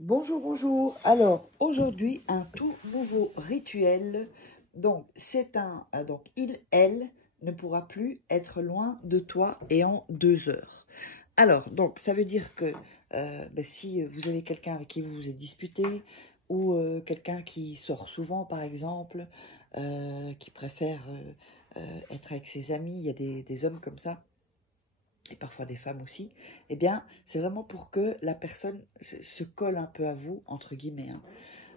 Bonjour, bonjour. Alors, aujourd'hui, un tout nouveau rituel. Donc, elle ne pourra plus être loin de toi et en 2 heures. Alors, donc, ça veut dire que si vous avez quelqu'un avec qui vous vous êtes disputé, ou quelqu'un qui sort souvent, par exemple, qui préfère être avec ses amis, il y a des hommes comme ça, et parfois des femmes aussi, eh bien, c'est vraiment pour que la personne se colle un peu à vous, entre guillemets.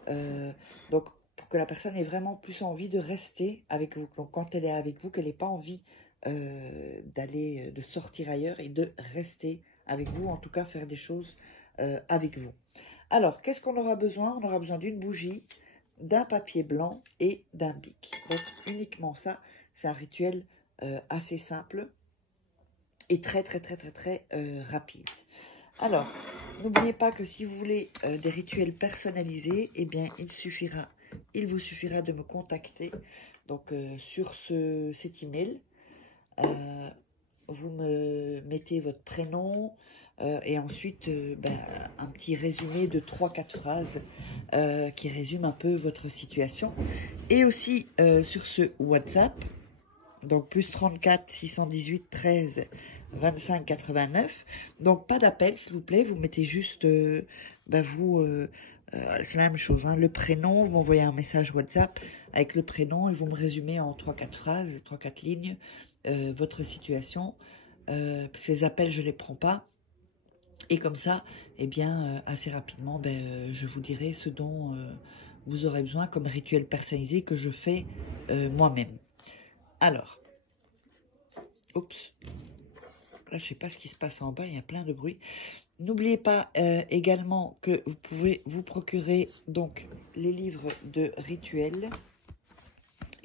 Hein. Donc, pour que la personne ait vraiment plus envie de rester avec vous. Donc, quand elle est avec vous, qu'elle n'ait pas envie de sortir ailleurs et de rester avec vous, en tout cas faire des choses avec vous. Alors, qu'est-ce qu'on aura besoin? On aura besoin d'une bougie, d'un papier blanc et d'un bic. Donc, uniquement ça, c'est un rituel assez simple et très rapide. Alors, n'oubliez pas que si vous voulez des rituels personnalisés, eh bien, il vous suffira de me contacter. Donc, sur cet email, vous me mettez votre prénom et ensuite un petit résumé de 3-4 phrases qui résument un peu votre situation. Et aussi sur ce WhatsApp, donc plus 34 618 13 25 89. Donc pas d'appel s'il vous plaît, vous mettez juste c'est la même chose, hein, le prénom, vous m'envoyez un message WhatsApp avec le prénom et vous me résumez en 3-4 phrases, 3-4 lignes votre situation, parce que les appels je les prends pas. Et comme ça, eh bien, assez rapidement, je vous dirai ce dont vous aurez besoin comme rituel personnalisé que je fais moi-même. Alors, oups, là je sais pas ce qui se passe en bas, il y a plein de bruit. N'oubliez pas également que vous pouvez vous procurer donc les livres de rituels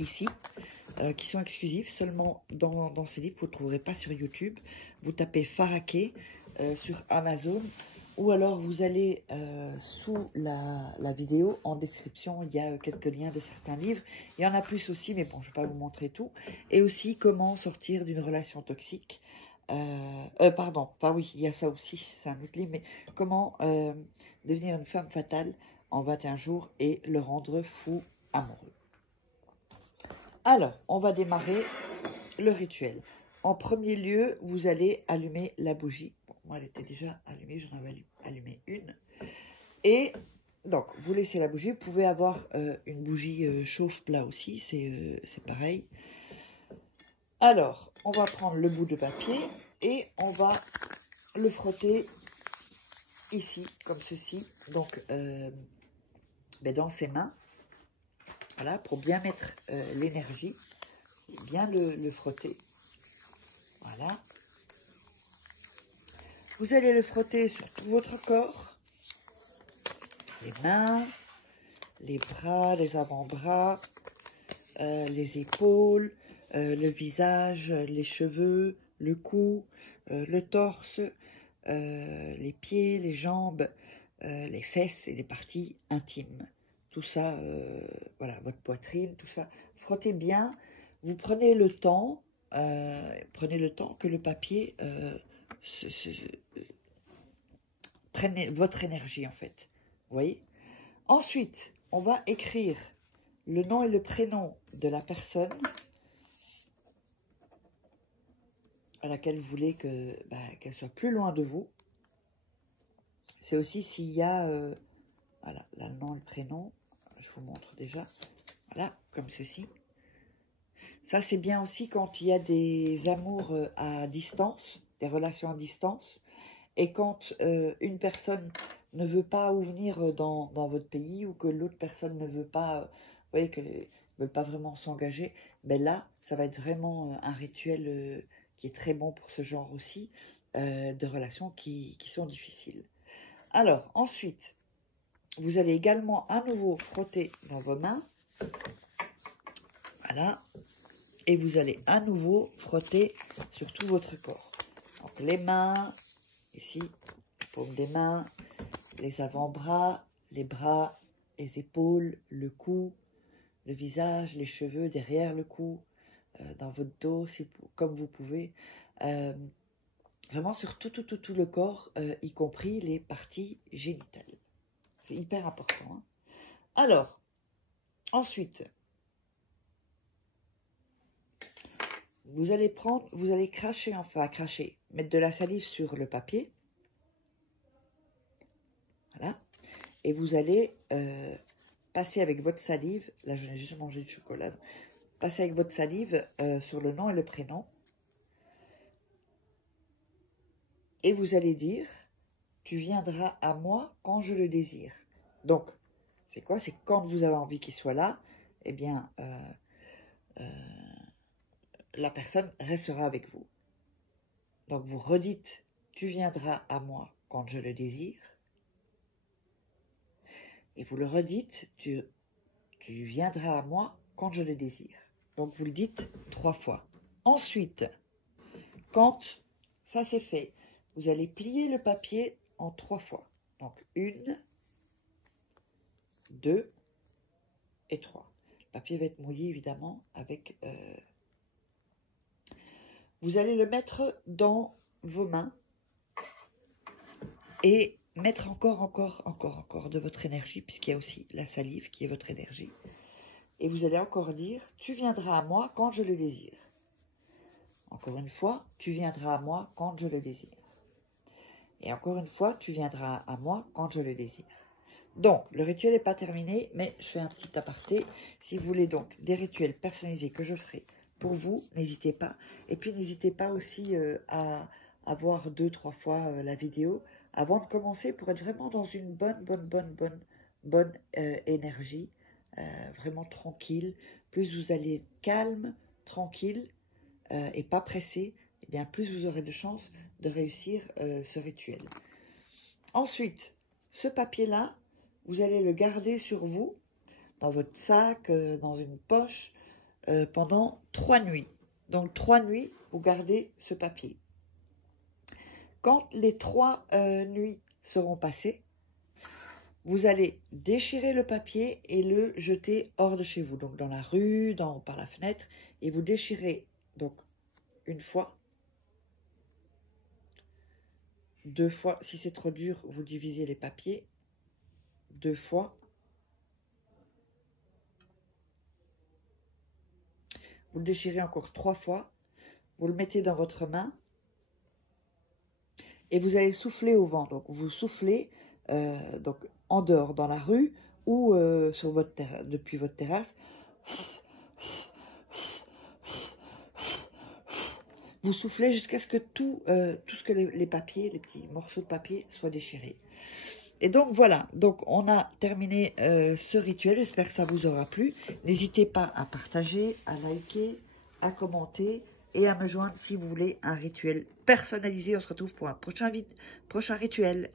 ici, qui sont exclusifs seulement dans ces livres. Vous ne trouverez pas sur YouTube. Vous tapez Faraké sur Amazon ou alors vous allez sous la vidéo en description, il y a quelques liens de certains livres. Il y en a plus aussi, mais bon, je ne vais pas vous montrer tout. Et aussi comment sortir d'une relation toxique. Enfin oui, il y a ça aussi, c'est un autre livre, mais comment devenir une femme fatale en 21 jours et le rendre fou amoureux. Alors, on va démarrer le rituel. En premier lieu, vous allez allumer la bougie. Bon, moi, elle était déjà allumée, j'en avais allumé une. Et donc, vous laissez la bougie. Vous pouvez avoir une bougie chauffe-plat aussi, c'est pareil. Alors, on va prendre le bout de papier et on va le frotter ici, comme ceci, donc dans ses mains. Voilà, pour bien mettre l'énergie, bien le frotter. Voilà. Vous allez le frotter sur tout votre corps, les mains, les bras, les avant-bras, les épaules, le visage, les cheveux, le cou, le torse, les pieds, les jambes, les fesses et les parties intimes. Tout ça, voilà, votre poitrine, tout ça. Frottez bien. Vous prenez le temps que le papier prenne votre énergie, en fait. Vous voyez? Ensuite, on va écrire le nom et le prénom de la personne à laquelle vous voulez qu'elle soit plus loin de vous. C'est aussi s'il y a, voilà, là, le nom et le prénom, je vous montre déjà, voilà, comme ceci. Ça, c'est bien aussi quand il y a des amours à distance, des relations à distance, et quand une personne ne veut pas ou venir dans votre pays, ou que l'autre personne ne veut pas, vous voyez, que ne veut pas vraiment s'engager, ben là, ça va être vraiment un rituel qui est très bon pour ce genre aussi, de relations qui sont difficiles. Alors, ensuite, vous allez également à nouveau frotter dans vos mains. Voilà. Et vous allez à nouveau frotter sur tout votre corps. Donc, les mains, ici, paume des mains, les avant-bras, les bras, les épaules, le cou, le visage, les cheveux derrière le cou, dans votre dos, comme vous pouvez. Vraiment sur tout le corps, y compris les parties génitales. C'est hyper important. Hein. Alors, ensuite, vous allez cracher, mettre de la salive sur le papier. Voilà. Et vous allez passer avec votre salive, là je n'ai juste mangé du chocolat, passer avec votre salive sur le nom et le prénom. Et vous allez dire, tu viendras à moi quand je le désire. Donc, c'est quoi? C'est quand vous avez envie qu'il soit là, eh bien, la personne restera avec vous. Donc, vous redites, tu viendras à moi quand je le désire. Et vous le redites, tu viendras à moi quand je le désire. Donc, vous le dites 3 fois. Ensuite, quand ça c'est fait, vous allez plier le papier en 3 fois. Donc, 1, 2 et 3. Le papier va être mouillé, évidemment, avec... Vous allez le mettre dans vos mains et mettre encore de votre énergie, puisqu'il y a aussi la salive qui est votre énergie. Et vous allez encore dire, tu viendras à moi quand je le désire. Encore une fois, tu viendras à moi quand je le désire. Et encore une fois, tu viendras à moi quand je le désire. Donc, le rituel n'est pas terminé, mais je fais un petit aparté. Si vous voulez donc des rituels personnalisés que je ferai pour vous, n'hésitez pas. Et puis, n'hésitez pas aussi à voir 2-3 fois la vidéo avant de commencer pour être vraiment dans une bonne énergie, vraiment tranquille. Plus vous allez être calme, tranquille et pas pressé, eh bien plus vous aurez de chances de réussir ce rituel. Ensuite, ce papier-là, vous allez le garder sur vous, dans votre sac, dans une poche, pendant 3 nuits. Donc 3 nuits, vous gardez ce papier. Quand les 3 nuits seront passées, vous allez déchirer le papier et le jeter hors de chez vous, donc dans la rue, par la fenêtre, et vous déchirez donc une fois, 2 fois, si c'est trop dur, vous divisez les papiers, 2 fois, vous le déchirez encore 3 fois, vous le mettez dans votre main, et vous allez souffler au vent. Donc vous soufflez donc en dehors, dans la rue, ou sur depuis votre terrasse. Vous soufflez jusqu'à ce que tout ce que les papiers, les petits morceaux de papier soient déchirés. Et donc voilà, donc on a terminé ce rituel, j'espère que ça vous aura plu. N'hésitez pas à partager, à liker, à commenter et à me joindre si vous voulez un rituel personnalisé. On se retrouve pour un prochain rituel.